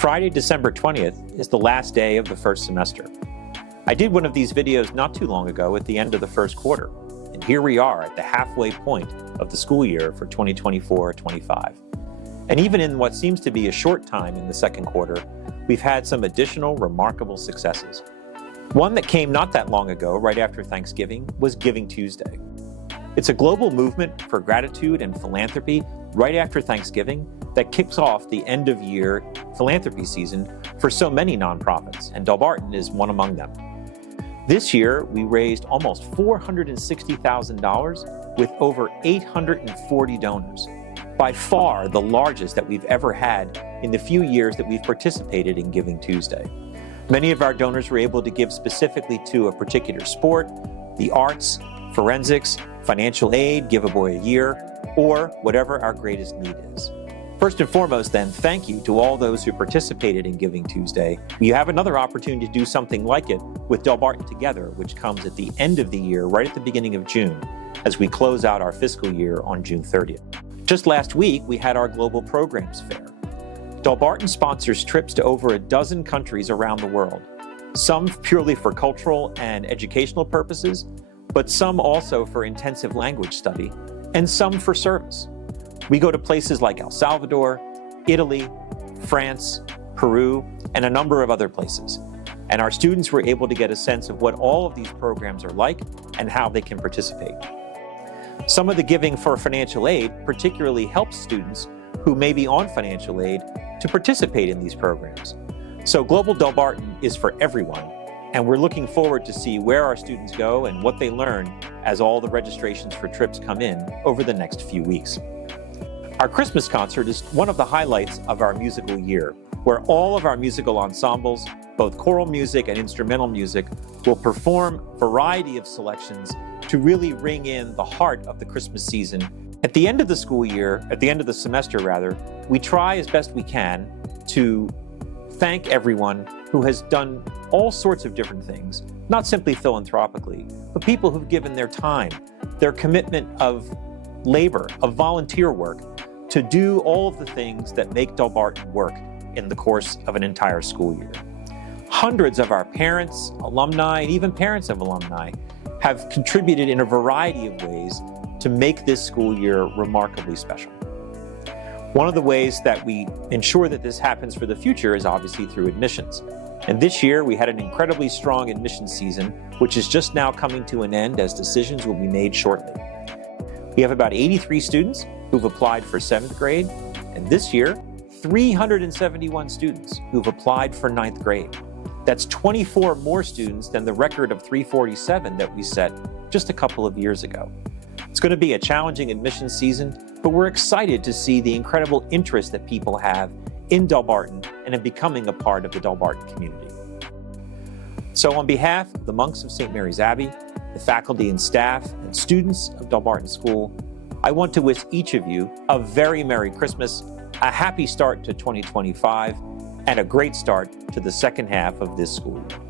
Friday, December 20th is the last day of the first semester. I did one of these videos not too long ago at the end of the first quarter, and here we are at the halfway point of the school year for 2024-25. And even in what seems to be a short time in the second quarter, we've had some additional remarkable successes. One that came not that long ago, right after Thanksgiving, was Giving Tuesday. It's a global movement for gratitude and philanthropy right after Thanksgiving that kicks off the end-of-year philanthropy season for so many nonprofits, and Delbarton is one among them. This year, we raised almost $460,000 with over 840 donors, by far the largest that we've ever had in the few years that we've participated in Giving Tuesday. Many of our donors were able to give specifically to a particular sport, the arts, forensics, financial aid, Give a Boy a Year, or whatever our greatest need is. First and foremost, then, thank you to all those who participated in Giving Tuesday. You have another opportunity to do something like it with Delbarton Together, which comes at the end of the year, right at the beginning of June, as we close out our fiscal year on June 30th. Just last week, we had our Global Programs Fair. Delbarton sponsors trips to over a dozen countries around the world, some purely for cultural and educational purposes, but some also for intensive language study, and some for service. We go to places like El Salvador, Italy, France, Peru, and a number of other places. And our students were able to get a sense of what all of these programs are like and how they can participate. Some of the giving for financial aid particularly helps students who may be on financial aid to participate in these programs. So Global Delbarton is for everyone, and we're looking forward to see where our students go and what they learn as all the registrations for trips come in over the next few weeks. Our Christmas concert is one of the highlights of our musical year, where all of our musical ensembles, both choral music and instrumental music, will perform a variety of selections to really ring in the heart of the Christmas season. At the end of the school year, at the end of the semester rather, we try as best we can to thank everyone who has done all sorts of different things, not simply philanthropically, but people who've given their time, their commitment of labor, of volunteer work, to do all of the things that make Delbarton work in the course of an entire school year. Hundreds of our parents, alumni, and even parents of alumni have contributed in a variety of ways to make this school year remarkably special. One of the ways that we ensure that this happens for the future is obviously through admissions. And this year we had an incredibly strong admissions season, which is just now coming to an end as decisions will be made shortly. We have about 83 students who've applied for 7th grade, and this year, 371 students who've applied for 9th grade. That's 24 more students than the record of 347 that we set just a couple of years ago. It's going to be a challenging admissions season, but we're excited to see the incredible interest that people have in Delbarton and in becoming a part of the Delbarton community. So on behalf of the monks of St. Mary's Abbey, the faculty and staff, and students of Delbarton School, I want to wish each of you a very Merry Christmas, a happy start to 2025, and a great start to the second half of this school year.